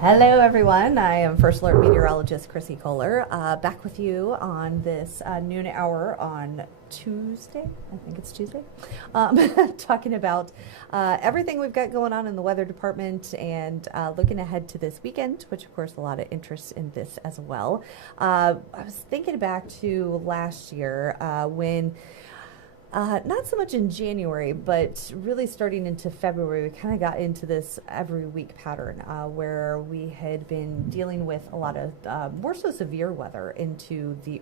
Hello, everyone. I am First Alert Meteorologist Chrissy Kohler, back with you on this noon hour on Tuesday. I think it's Tuesday. Talking about everything we've got going on in the weather department and looking ahead to this weekend, which, of course, a lot of interest in this as well. I was thinking back to last year when not so much in January, but really starting into February, we kind of got into this every week pattern where we had been dealing with a lot of more so severe weather into the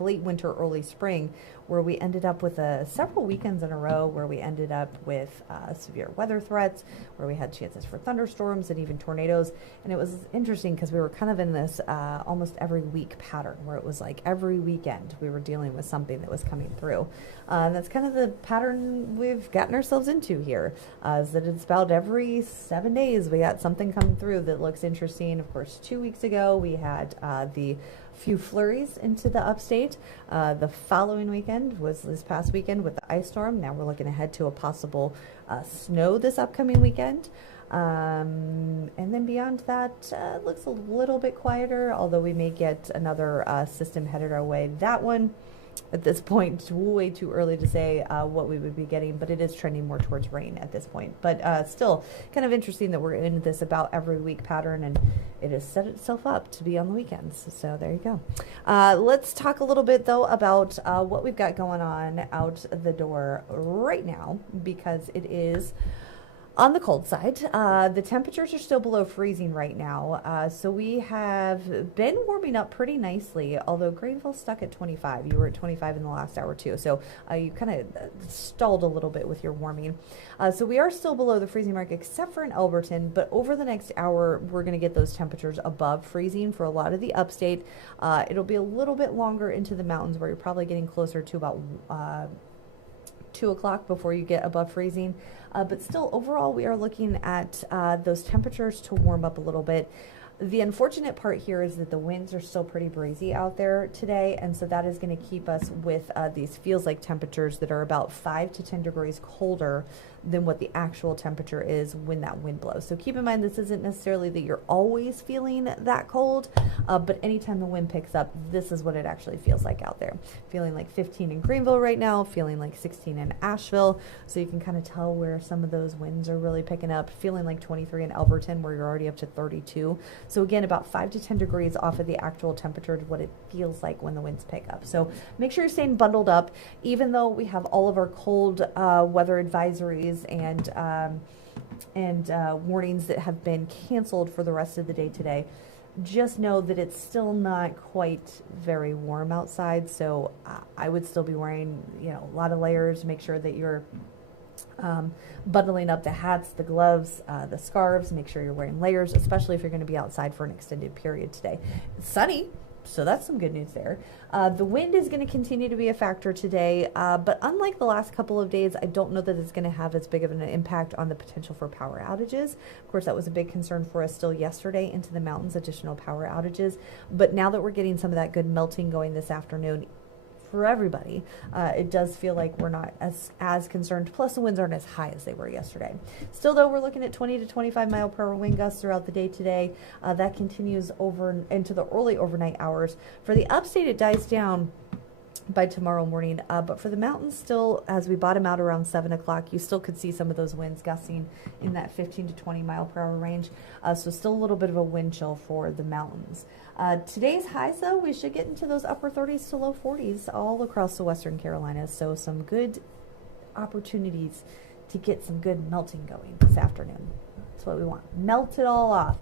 late winter, early spring, where we ended up with several weekends in a row where we ended up with severe weather threats, where we had chances for thunderstorms and even tornadoes. And it was interesting because we were kind of in this almost every week pattern where it was like every weekend we were dealing with something that was coming through. And that's kind of the pattern we've gotten ourselves into here, is that it's about every 7 days we got something coming through that looks interesting. Of course, 2 weeks ago we had the few flurries into the upstate. The following weekend was this past weekend with the ice storm. Now we're looking ahead to a possible snow this upcoming weekend. And then beyond that, it looks a little bit quieter, although we may get another system headed our way. That one, at this point, it's way too early to say what we would be getting, but it is trending more towards rain at this point. But still, kind of interesting that we're in this about every week pattern, and it has set itself up to be on the weekends. So there you go. Let's talk a little bit, though, about what we've got going on out the door right now, because it is on the cold side. The temperatures are still below freezing right now, so we have been warming up pretty nicely, although Greenville's stuck at 25. You were at 25 in the last hour too, so you kind of stalled a little bit with your warming. So we are still below the freezing mark except for in Elberton, but over the next hour we're going to get those temperatures above freezing for a lot of the upstate. It'll be a little bit longer into the mountains where you're probably getting closer to about 2 o'clock before you get above freezing. But still, overall, we are looking at those temperatures to warm up a little bit. The unfortunate part here is that the winds are still pretty breezy out there today, and so that is going to keep us with these feels-like temperatures that are about 5 to 10 degrees colder than what the actual temperature is when that wind blows. So keep in mind, this isn't necessarily that you're always feeling that cold, but anytime the wind picks up, this is what it actually feels like out there. Feeling like 15 in Greenville right now, feeling like 16 in Asheville, so you can kind of tell where some of those winds are really picking up. Feeling like 23 in Elberton, where you're already up to 32. So again, about 5 to 10 degrees off of the actual temperature to what it feels like when the winds pick up. So make sure you're staying bundled up, even though we have all of our cold weather advisories and warnings that have been canceled for the rest of the day today. Just know that it's still not quite very warm outside, so I would still be wearing, a lot of layers. Make sure that you're bundling up the hats, the gloves, the scarves. Make sure you're wearing layers, especially if you're going to be outside for an extended period today. It's sunny, so that's some good news there. The wind is going to continue to be a factor today, but unlike the last couple of days, I don't know that it's going to have as big of an impact on the potential for power outages. Of course, that was a big concern for us still yesterday into the mountains, additional power outages. But now that we're getting some of that good melting going this afternoon, for everybody, it does feel like we're not as concerned. Plus, the winds aren't as high as they were yesterday. Still, though, we're looking at 20 to 25 mile per hour wind gusts throughout the day today. That continues over into the early overnight hours. For the upstate, it dies down by tomorrow morning, but for the mountains, still, as we bottom out around 7 o'clock, you still could see some of those winds gusting in that 15 to 20 mile per hour range. So still a little bit of a wind chill for the mountains. Today's highs, though, we should get into those upper 30s to low 40s all across the Western Carolinas. So some good opportunities to get some good melting going this afternoon. That's what we want. Melt it all off.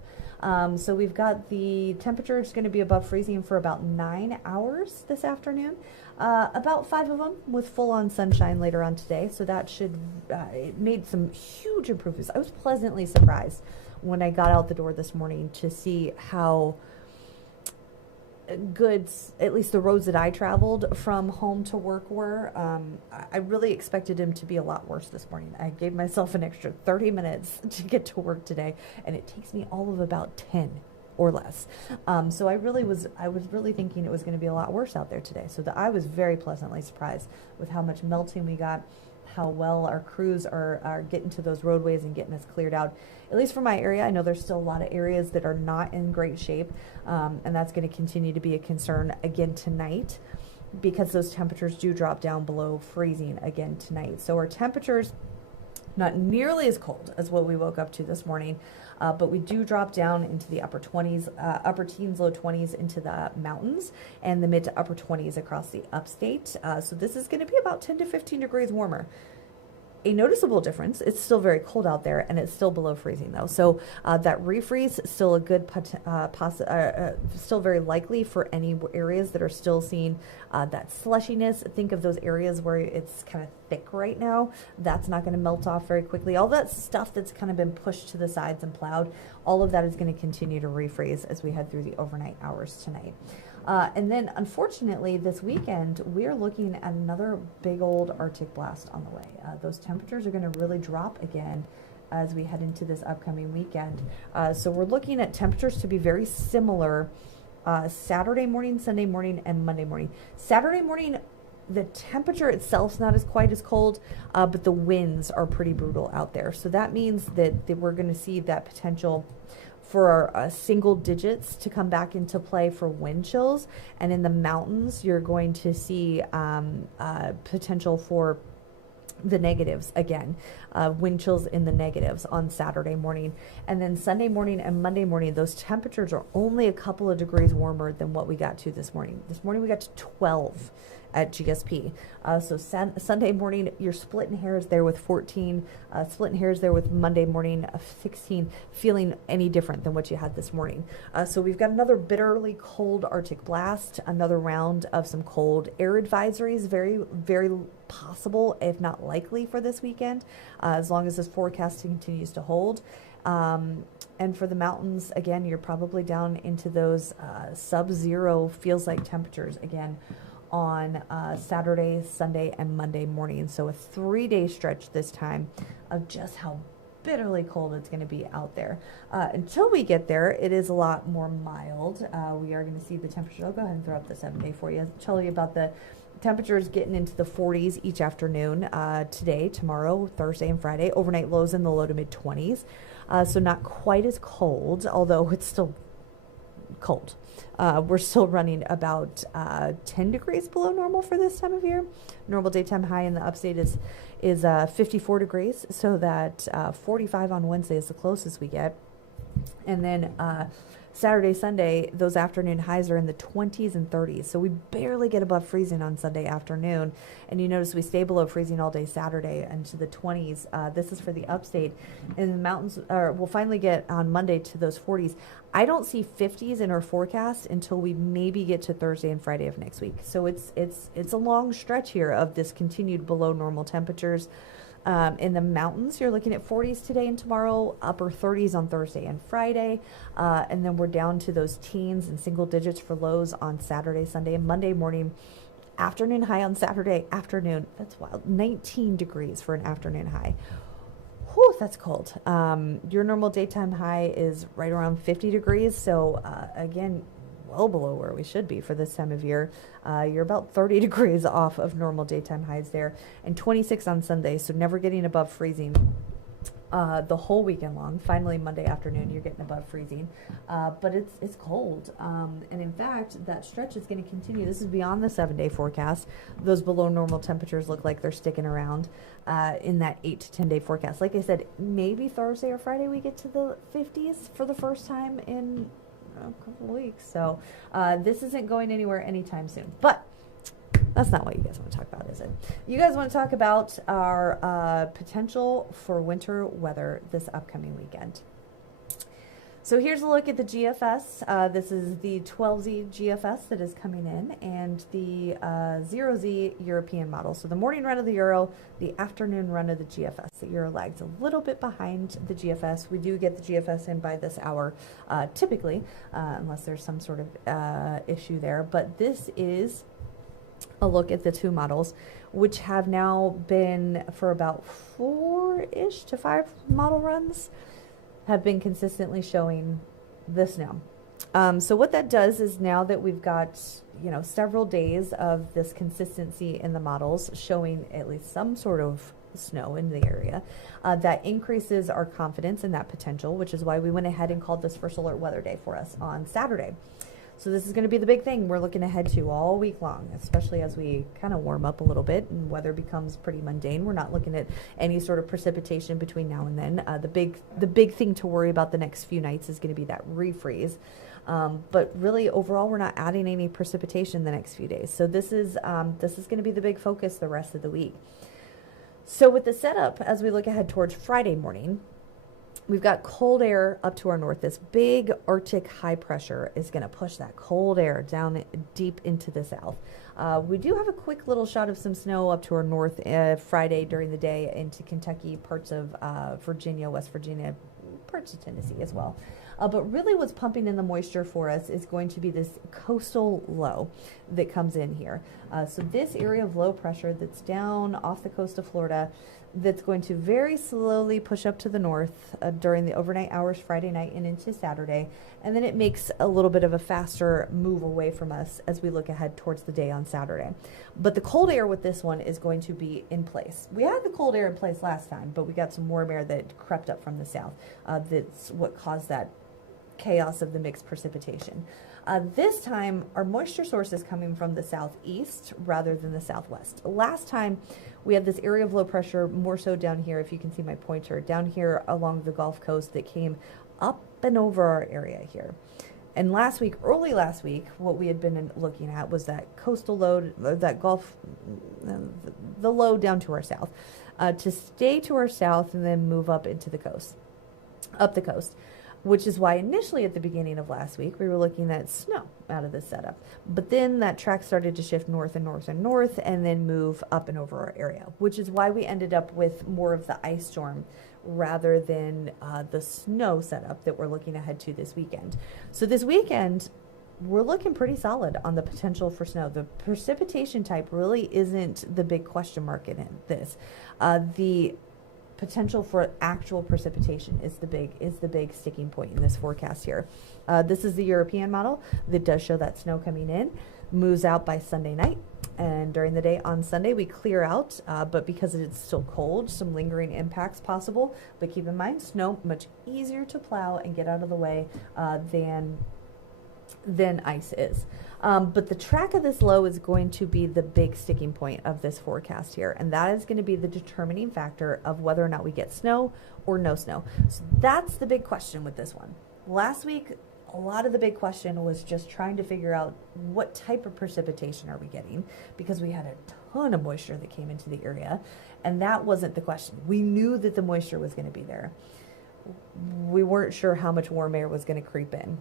So we've got the temperature is going to be above freezing for about 9 hours this afternoon. About 5 of them with full-on sunshine later on today. So that should it made some huge improvements. I was pleasantly surprised when I got out the door this morning to see how good, at least the roads that I traveled from home to work were. I really expected them to be a lot worse this morning. I gave myself an extra 30 minutes to get to work today, and it takes me all of about 10 or less. So I was really thinking it was going to be a lot worse out there today. So I was very pleasantly surprised with how much melting we got. how well our crews are getting to those roadways and getting us cleared out. At least for my area, I know there's still a lot of areas that are not in great shape, and that's going to continue to be a concern again tonight, because those temperatures do drop down below freezing again tonight. So our temperatures, not nearly as cold as what we woke up to this morning, but we do drop down into the upper 20s, upper teens, low 20s into the mountains, and the mid to upper 20s across the upstate. So this is going to be about 10 to 15 degrees warmer. A noticeable difference. It's still very cold out there, and it's still below freezing though. So that refreeze is still a good, still very likely for any areas that are still seeing that slushiness. Think of those areas where it's kind of thick right now. That's not going to melt off very quickly. All that stuff that's kind of been pushed to the sides and plowed, all of that is going to continue to refreeze as we head through the overnight hours tonight. And then, unfortunately, this weekend, we are looking at another big old Arctic blast on the way. Those temperatures are going to really drop again as we head into this upcoming weekend. So we're looking at temperatures to be very similar Saturday morning, Sunday morning, and Monday morning. Saturday morning, the temperature itself is not quite as cold, but the winds are pretty brutal out there. So that means that we're going to see that potential for our single digits to come back into play for wind chills. And in the mountains, you're going to see potential for the negatives again, wind chills in the negatives on Saturday morning. And then Sunday morning and Monday morning, those temperatures are only a couple of degrees warmer than what we got to this morning. This morning we got to 12 at GSP. So Sunday morning, you're splitting hairs there with 14, splitting hairs there with Monday morning of 16, feeling any different than what you had this morning. So we've got another bitterly cold Arctic blast, another round of some cold air advisories, very, very possible, if not likely, for this weekend, as long as this forecast continues to hold. And for the mountains, again, you're probably down into those sub-zero feels like temperatures again on Saturday, Sunday, and Monday morning. So a 3-day stretch this time of just how bitterly cold it's going to be out there. Until we get there, it is a lot more mild. We are going to see the temperature. I'll go ahead and throw up the 7-day for you. I'll tell you about the temperatures getting into the 40s each afternoon, today, tomorrow, Thursday, and Friday. Overnight lows in the low to mid 20s. So not quite as cold, although it's still cold. We're still running about 10 degrees below normal for this time of year. Normal daytime high in the upstate is 54 degrees, so that 45 on Wednesday is the closest we get. And then Saturday, Sunday, those afternoon highs are in the 20s and 30s. So we barely get above freezing on Sunday afternoon. And you notice we stay below freezing all day Saturday into the 20s. This is for the upstate. In the mountains, we'll finally get on Monday to those 40s. I don't see 50s in our forecast until we maybe get to Thursday and Friday of next week. So it's a long stretch here of this continued below normal temperatures. In the mountains, you're looking at 40s today and tomorrow, upper 30s on Thursday and Friday, and then we're down to those teens and single digits for lows on Saturday, Sunday, and Monday morning. Afternoon high on Saturday afternoon. That's wild. 19 degrees for an afternoon high. Whew, that's cold. Your normal daytime high is right around 50 degrees. So again, well below where we should be for this time of year. You're about 30 degrees off of normal daytime highs there, and 26 on Sunday, so never getting above freezing the whole weekend long. Finally, Monday afternoon, you're getting above freezing, but it's cold. And in fact, that stretch is going to continue. This is beyond the 7-day forecast. Those below normal temperatures look like they're sticking around in that 8 to 10-day forecast. Like I said, maybe Thursday or Friday we get to the 50s for the first time in a couple of weeks. So this isn't going anywhere anytime soon. But that's not what you guys want to talk about, is it? You guys want to talk about our potential for winter weather this upcoming weekend. So here's a look at the GFS. This is the 12Z GFS that is coming in, and the 0Z European model. So the morning run of the Euro, the afternoon run of the GFS. The Euro lags a little bit behind the GFS. We do get the GFS in by this hour, typically, unless there's some sort of issue there. But this is a look at the two models, which have now been for about 4-ish to 5 model runs, have been consistently showing the snow. So what that does is now that we've got, several days of this consistency in the models showing at least some sort of snow in the area, that increases our confidence in that potential, which is why we went ahead and called this first alert weather day for us on Saturday. So this is going to be the big thing we're looking ahead to all week long, especially as we kind of warm up a little bit and weather becomes pretty mundane. We're not looking at any sort of precipitation between now and then. The big thing to worry about the next few nights is going to be that refreeze. But really, overall, we're not adding any precipitation the next few days. So this is going to be the big focus the rest of the week. So with the setup, as we look ahead towards Friday morning, we've got cold air up to our north. This big Arctic high pressure is going to push that cold air down deep into the south. We do have a quick little shot of some snow up to our north Friday during the day into Kentucky, parts of Virginia, West Virginia, parts of Tennessee as well. But really what's pumping in the moisture for us is going to be this coastal low that comes in here. So this area of low pressure that's down off the coast of Florida, that's going to very slowly push up to the north during the overnight hours Friday night and into Saturday. And then it makes a little bit of a faster move away from us as we look ahead towards the day on Saturday. But the cold air with this one is going to be in place. We had the cold air in place last time, but we got some warm air that crept up from the south. That's what caused that chaos of the mixed precipitation. This time, our moisture source is coming from the southeast rather than the southwest. Last time, we had this area of low pressure, more so down here, if you can see my pointer, down here along the Gulf Coast that came up and over our area here. And last week, early last week, what we had been looking at was that coastal load, that Gulf, the low down to our south, to stay to our south and then move up into the coast, up the coast. Which is why initially at the beginning of last week, we were looking at snow out of this setup. But then that track started to shift north and north and north and then move up and over our area, which is why we ended up with more of the ice storm rather than the snow setup that we're looking ahead to this weekend. So this weekend, we're looking pretty solid on the potential for snow. The precipitation type really isn't the big question mark in this. The potential for actual precipitation is the big sticking point in this forecast here. This is the European model that does show that snow coming in, moves out by Sunday night, and during the day on Sunday we clear out, but because it's still cold, some lingering impacts possible. But keep in mind, snow much easier to plow and get out of the way than ice is. But the track of this low is going to be the big sticking point of this forecast here, and that is going to be the determining factor of whether or not we get snow or no snow. So that's the big question with this one. Last week, a lot of the big question was just trying to figure out what type of precipitation are we getting, because we had a ton of moisture that came into the area, and that wasn't the question. We knew that the moisture was going to be there. We weren't sure how much warm air was going to creep in.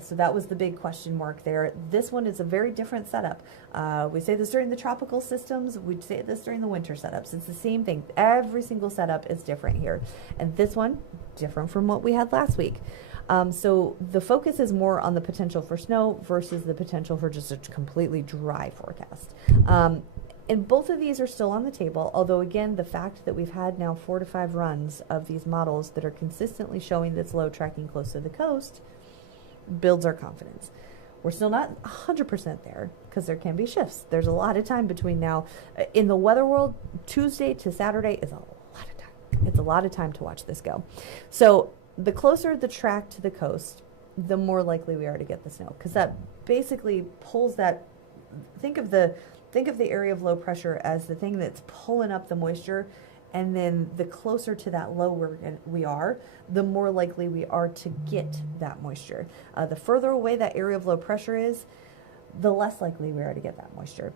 So that was the big question mark there. This one is a very different setup. We say this during the tropical systems. We say this during the winter setups. It's the same thing. Every single setup is different here. And this one, different from what we had last week. So the focus is more on the potential for snow versus the potential for just a completely dry forecast. And both of these are still on the table, although again, the fact that we've had now 4 to 5 runs of these models that are consistently showing this low tracking close to the coast builds our confidence. We're still not 100% there because there can be shifts. There's a lot of time between now. In the weather world, Tuesday to Saturday is a lot of time. It's a lot of time to watch this go. So the closer the track to the coast, the more likely we are to get the snow, because that basically pulls that, think of the area of low pressure as the thing that's pulling up the moisture, and then the closer to that low we are, the more likely we are to get that moisture. The further away that area of low pressure is, the less likely we are to get that moisture.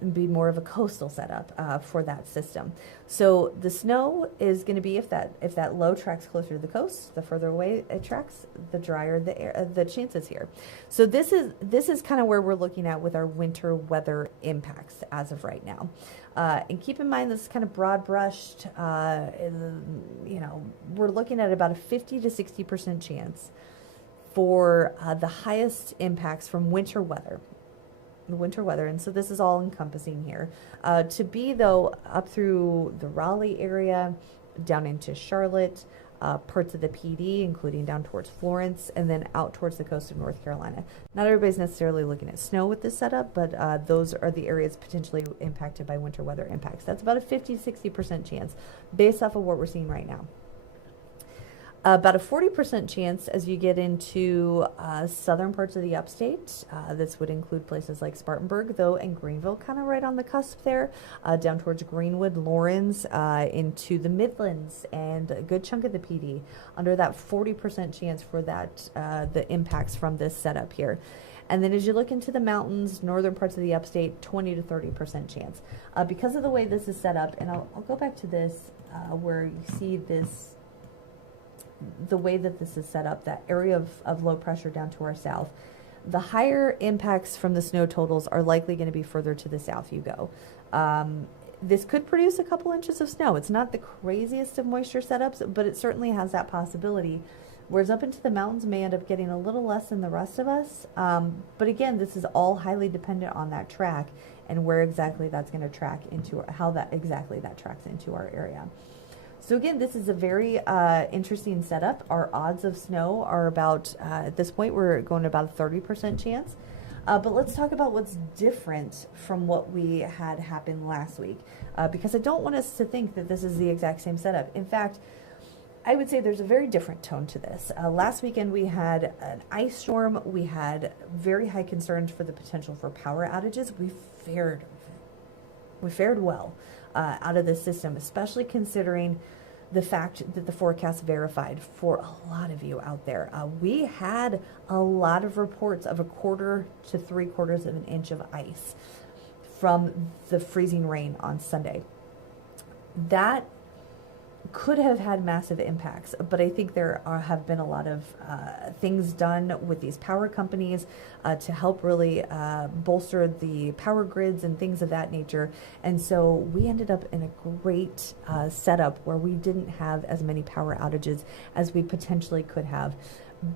And be more of a coastal setup for that system. So the snow is going to be if that low tracks closer to the coast, the further away it tracks, the drier the air, the chances here. So this is kind of where we're looking at with our winter weather impacts as of right now. And keep in mind, this is kind of broad brushed. We're looking at about a 50 to 60% chance for the highest impacts from winter weather. And so this is all encompassing here. To be, though, up through the Raleigh area, down into Charlotte, parts of the PD, including down towards Florence, and then out towards the coast of North Carolina. Not everybody's necessarily looking at snow with this setup, but those are the areas potentially impacted by winter weather impacts. That's about a 50-60% chance based off of what we're seeing right now. About a 40% chance as you get into southern parts of the upstate. This would include places like Spartanburg, though, and Greenville, kind of right on the cusp there, down towards Greenwood, Lawrence, into the Midlands, and a good chunk of the PD, under that 40% chance for that, the impacts from this setup here. And then as you look into the mountains, northern parts of the upstate, 20 to 30% chance. Because of the way this is set up, and I'll go back to this, where you see this, the way that this is set up, that area of low pressure down to our south, the higher impacts from the snow totals are likely going to be further to the south you go. This could produce a couple inches of snow. It's not the craziest of moisture setups, but it certainly has that possibility. Whereas up into the mountains may end up getting a little less than the rest of us. But again, this is all highly dependent on that track and where exactly that's going to track into, how that exactly that tracks into our area. So again, this is a very interesting setup. Our odds of snow are about, at this point, we're going to about a 30% chance. But let's talk about what's different from what we had happen last week, because I don't want us to think that this is the exact same setup. In fact, I would say there's a very different tone to this. Last weekend we had an ice storm. We had very high concerns for the potential for power outages. We fared well out of this system, especially considering the fact that the forecast verified for a lot of you out there. We had a lot of reports of 1/4 to 3/4 of an inch of ice from the freezing rain on Sunday. That could have had massive impacts, but I think there have been a lot of things done with these power companies to help really bolster the power grids and things of that nature. And so we ended up in a great setup where we didn't have as many power outages as we potentially could have,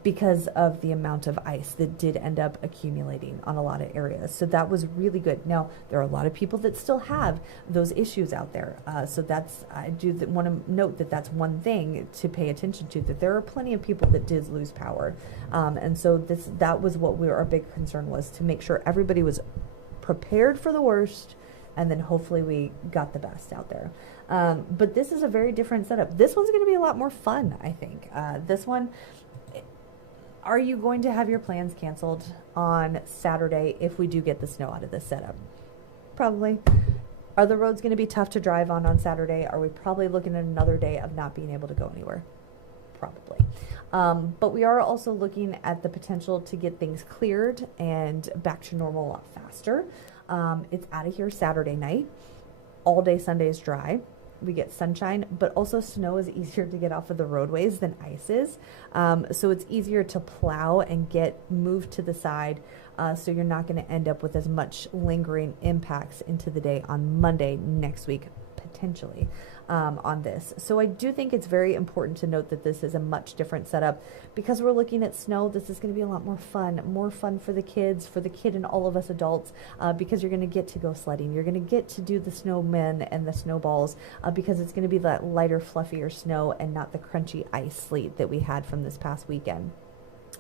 because of the amount of ice that did end up accumulating on a lot of areas. So that was really good. Now, there are a lot of people that still have those issues out there. So that's, I do want to note that that's one thing to pay attention to, that there are plenty of people that did lose power. And so that was what our big concern was, to make sure everybody was prepared for the worst, and then hopefully we got the best out there. But this is a very different setup. This one's going to be a lot more fun, I think. This one, are you going to have your plans canceled on Saturday if we do get the snow out of this setup? Probably. Are the roads going to be tough to drive on Saturday? Are we probably looking at another day of not being able to go anywhere? Probably. But we are also looking at the potential to get things cleared and back to normal a lot faster. It's out of here Saturday night. All day Sunday is dry. We get sunshine, but also snow is easier to get off of the roadways than ice is. So it's easier to plow and get moved to the side. So you're not going to end up with as much lingering impacts into the day on Monday next week, potentially, on this. So I do think it's very important to note that this is a much different setup. Because we're looking at snow, this is going to be a lot more fun for the kids, for the kid and all of us adults, because you're going to get to go sledding. You're going to get to do the snowmen and the snowballs, because it's going to be that lighter, fluffier snow and not the crunchy ice sleet that we had from this past weekend.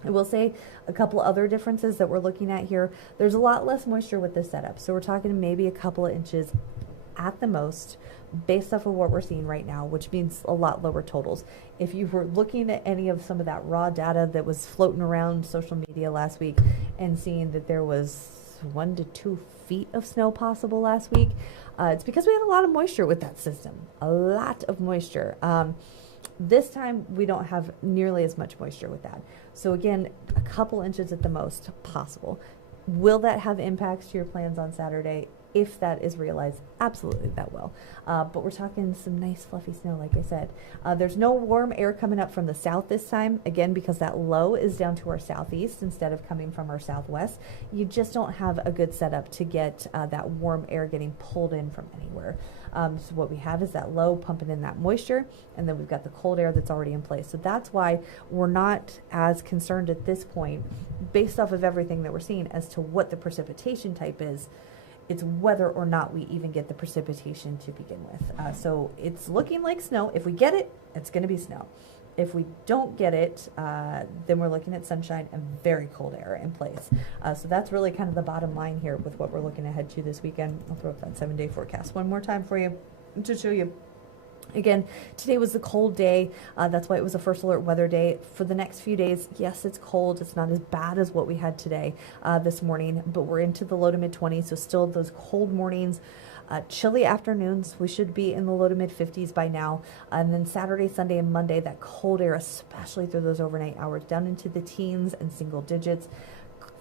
I will say a couple other differences that we're looking at here. There's a lot less moisture with this setup. So we're talking maybe a couple of inches at the most, based off of what we're seeing right now, which means a lot lower totals. If you were looking at any of some of that raw data that was floating around social media last week and seeing that there was 1 to 2 feet of snow possible last week, it's because we had a lot of moisture with that system, a lot of moisture. This time we don't have nearly as much moisture with that. So again, a couple inches at the most possible. Will that have impacts to your plans on Saturday? If that is realized, absolutely that will. But we're talking some nice fluffy snow, like I said. There's no warm air coming up from the south this time, again, because that low is down to our southeast instead of coming from our southwest. You just don't have a good setup to get that warm air getting pulled in from anywhere. So what we have is that low pumping in that moisture, and then we've got the cold air that's already in place. So that's why we're not as concerned at this point, based off of everything that we're seeing, as to what the precipitation type is. It's whether or not we even get the precipitation to begin with. So it's looking like snow. If we get it, it's going to be snow. If we don't get it, then we're looking at sunshine and very cold air in place. So that's really kind of the bottom line here with what we're looking ahead to this weekend. I'll throw up that 7-day forecast one more time for you to show you. Again, today was the cold day. That's why it was a first alert weather day. For the next few days, yes, it's cold. It's not as bad as what we had today, this morning, but we're into the low to mid 20s. So still those cold mornings. Chilly afternoons. We should be in the low to mid 50s by now. And then Saturday, Sunday, and Monday, that cold air, especially through those overnight hours, down into the teens and single digits.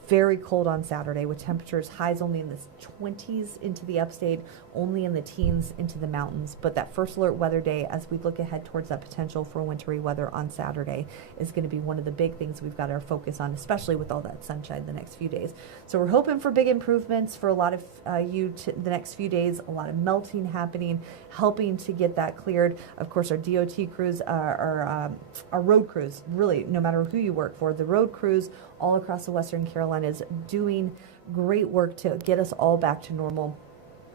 Very cold on Saturday with temperatures highs only in the 20s into the upstate, only in the teens into the mountains. But that first alert weather day, as we look ahead towards that potential for wintry weather on Saturday, is going to be one of the big things we've got our focus on, especially with all that sunshine the next few days. So we're hoping for big improvements for a lot of the next few days, a lot of melting happening, helping to get that cleared. Of course, our DOT crews, our road crews, really, no matter who you work for, the road crews all across the Western Carolinas doing great work to get us all back to normal.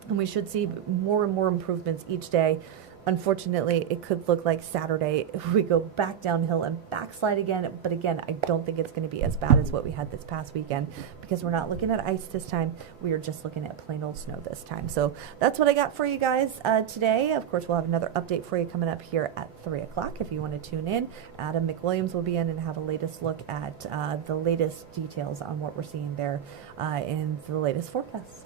And we should see more and more improvements each day. Unfortunately, it could look like Saturday we go back downhill and backslide again. But again, I don't think it's going to be as bad as what we had this past weekend, because we're not looking at ice this time. We are just looking at plain old snow this time. So that's what I got for you guys today. Of course, we'll have another update for you coming up here at 3 o'clock if you want to tune in. Adam McWilliams will be in and have a latest look at the latest details on what we're seeing there in the latest forecasts.